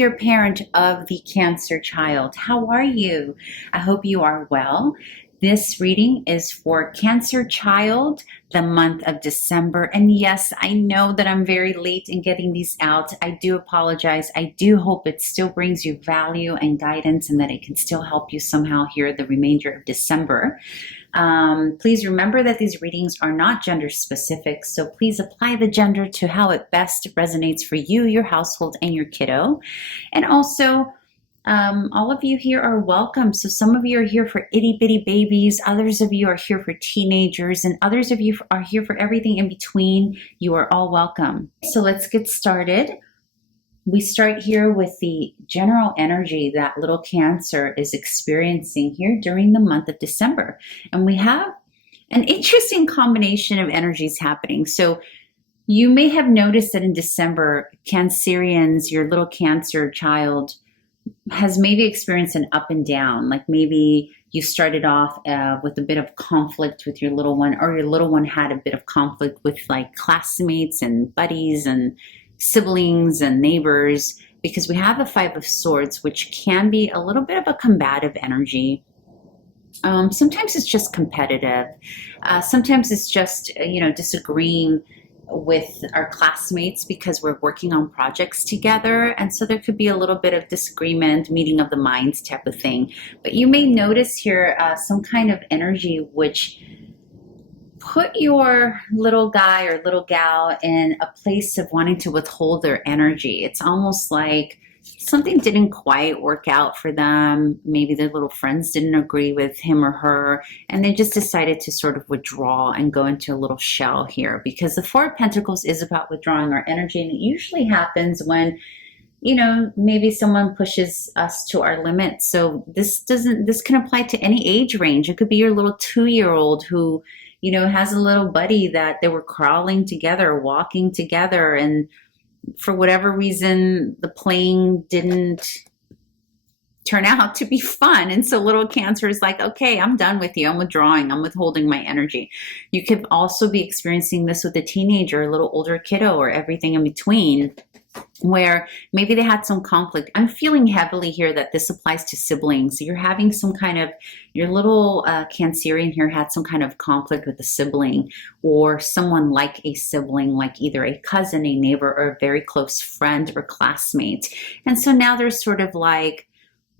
dear parent of the Cancer child. How are you? I hope you are well. This reading is for Cancer child, the month of December. And yes, I know that I'm very late in getting these out. I do apologize. I do hope it still brings you value and guidance and that it can still help you somehow here the remainder of December. Please remember that these readings are not gender specific, so please apply the gender to how it best resonates for you, your household, and your kiddo. And also, all of you here are welcome. So some of you are here for itty bitty babies, others of you are here for teenagers, and others of you are here for everything in between. You are all welcome. So let's get started. We start here with the general energy that little Cancer is experiencing here during the month of December. And we have an interesting combination of energies happening. So you may have noticed that in December, Cancerians, your little Cancer child, has maybe experienced an up and down. Like maybe you started off with a bit of conflict with your little one, or your little one had a bit of conflict with like classmates and buddies and siblings and neighbors, because we have a Five of Swords, which can be a little bit of a combative energy. Sometimes it's just competitive. Sometimes it's just, disagreeing with our classmates because we're working on projects together. And so there could be a little bit of disagreement, meeting of the minds type of thing. But you may notice here some kind of energy which put your little guy or little gal in a place of wanting to withhold their energy. It's almost like something didn't quite work out for them. Maybe their little friends didn't agree with him or her, and they just decided to sort of withdraw and go into a little shell here, because the Four of Pentacles is about withdrawing our energy, and it usually happens when maybe someone pushes us to our limits. So this can apply to any age range. It could be your little 2-year-old who has a little buddy that they were crawling together, walking together, and for whatever reason, the playing didn't turn out to be fun. And so little Cancer is like, okay, I'm done with you. I'm withdrawing. I'm withholding my energy. You could also be experiencing this with a teenager, a little older kiddo, or everything in between, where maybe they had some conflict. I'm feeling heavily here that this applies to siblings. You're having some kind of, your little Cancerian here had some kind of conflict with a sibling, or someone like a sibling, like either a cousin, a neighbor, or a very close friend or classmate. And so now they're sort of like,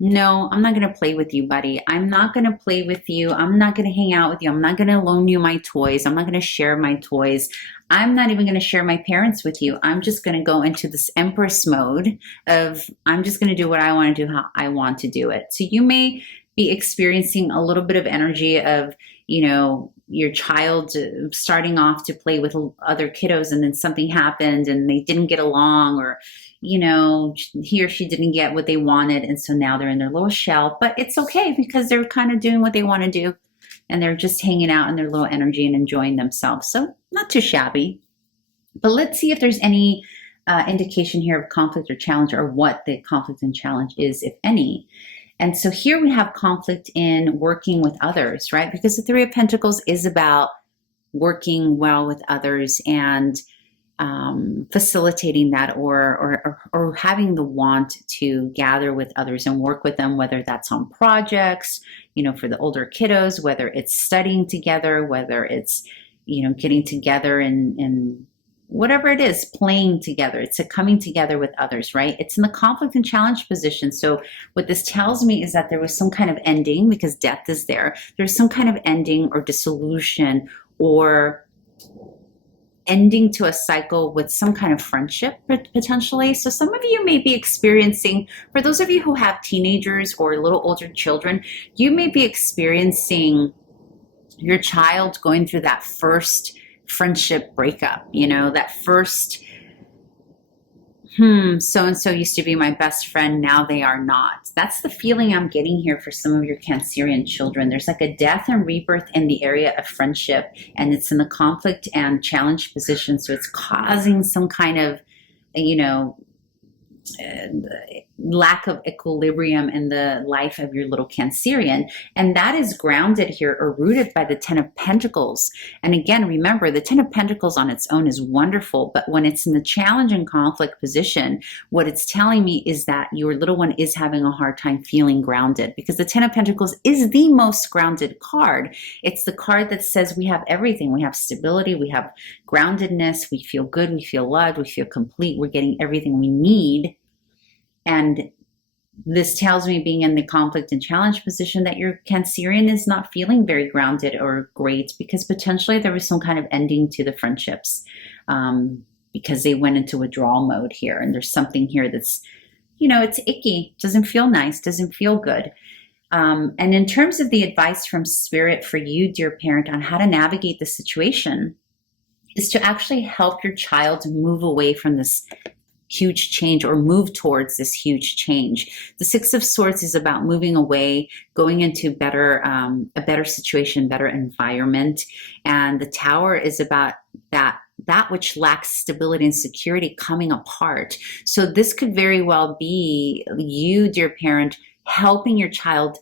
no, I'm not going to play with you, buddy. I'm not going to play with you. I'm not going to hang out with you. I'm not going to loan you my toys. I'm not going to share my toys. I'm not even going to share my parents with you. I'm just going to go into this Empress mode of, I'm just going to do what I want to do, how I want to do it. So you may be experiencing a little bit of energy of, your child starting off to play with other kiddos, and then something happened and they didn't get along, or he or she didn't get what they wanted, and so now they're in their little shell. But it's okay, because they're kind of doing what they want to do, and they're just hanging out in their little energy and enjoying themselves. So not too shabby. But let's see if there's any indication here of conflict or challenge, or what the conflict and challenge is, if any. And so here we have conflict in working with others, right? Because the Three of Pentacles is about working well with others and facilitating that, or having the want to gather with others and work with them, whether that's on projects, for the older kiddos, whether it's studying together, whether it's, getting together and whatever it is, playing together. It's a coming together with others, right? It's in the conflict and challenge position. So what this tells me is that there was some kind of ending, because death is there. There's some kind of ending or dissolution, or ending to a cycle with some kind of friendship potentially. So some of you may be experiencing, for those of you who have teenagers or little older children, you may be experiencing your child going through that first friendship breakup, that first, so-and-so used to be my best friend, now they are not. That's the feeling I'm getting here for some of your Cancerian children. There's like a death and rebirth in the area of friendship, and it's in the conflict and challenge position. So it's causing some kind of, lack of equilibrium in the life of your little Cancerian. And that is grounded here or rooted by the Ten of Pentacles. And again, remember, the Ten of Pentacles on its own is wonderful, but when it's in the challenge and conflict position, what it's telling me is that your little one is having a hard time feeling grounded, because the Ten of Pentacles is the most grounded card. It's the card that says we have everything. We have stability, we have groundedness, we feel good, we feel loved, we feel complete, we're getting everything we need. And this tells me, being in the conflict and challenge position, that your Cancerian is not feeling very grounded or great, because potentially there was some kind of ending to the friendships, because they went into withdrawal mode here. And there's something here that's, it's icky, doesn't feel nice, doesn't feel good. And in terms of the advice from Spirit for you, dear parent, on how to navigate the situation, is to actually help your child move away from this huge change, or move towards this huge change. The Six of Swords is about moving away, going into a better situation, better environment. And the Tower is about that which lacks stability and security coming apart. So this could very well be you, dear parent, helping your child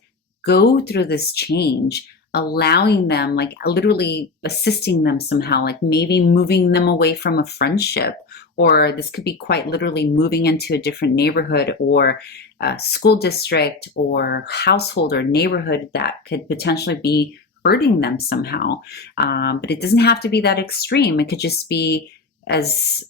go through this change, allowing them, like literally assisting them somehow, like maybe moving them away from a friendship, or this could be quite literally moving into a different neighborhood or a school district or household or neighborhood that could potentially be hurting them somehow. But it doesn't have to be that extreme. It could just be as,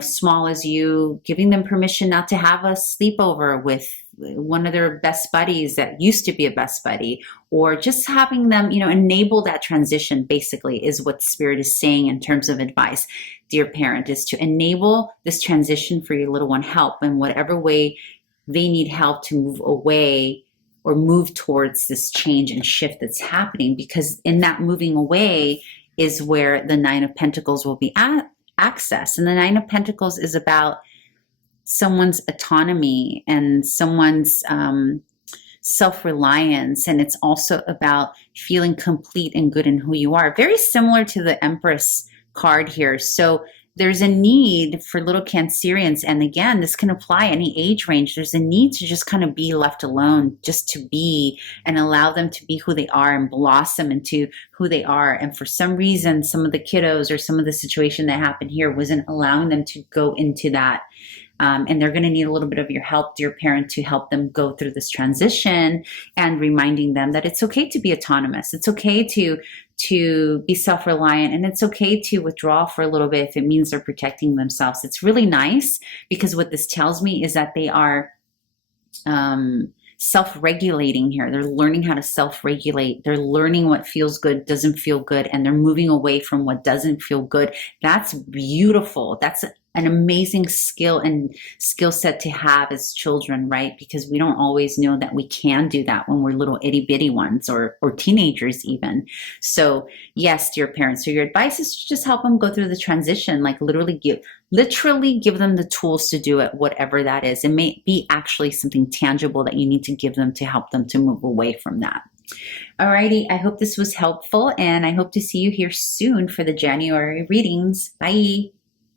small as you giving them permission not to have a sleepover with one of their best buddies that used to be a best buddy, or just having them, enable that transition, basically, is what Spirit is saying in terms of advice, dear parent, is to enable this transition for your little one, help in whatever way they need help to move away or move towards this change and shift that's happening, because in that moving away is where the Nine of Pentacles will be accessed. And the Nine of Pentacles is about someone's autonomy and someone's self-reliance. And it's also about feeling complete and good in who you are. Very similar to the Empress card here. So there's a need for little Cancerians. And again, this can apply any age range. There's a need to just kind of be left alone, just to be, and allow them to be who they are and blossom into who they are. And for some reason, some of the kiddos or some of the situation that happened here wasn't allowing them to go into that. And they're going to need a little bit of your help, dear parent, to help them go through this transition, and reminding them that it's okay to be autonomous. It's okay to be self-reliant, and it's okay to withdraw for a little bit if it means they're protecting themselves. It's really nice, because what this tells me is that they are self-regulating here. They're learning how to self-regulate. They're learning what feels good, doesn't feel good, and they're moving away from what doesn't feel good. That's beautiful. That's an amazing skill and skill set to have as children, right? Because we don't always know that we can do that when we're little itty bitty ones, or teenagers even. So yes, dear parents, so your advice is to just help them go through the transition, like literally give them the tools to do it, whatever that is. It may be actually something tangible that you need to give them to help them to move away from that. Alrighty, I hope this was helpful, and I hope to see you here soon for the January readings. Bye.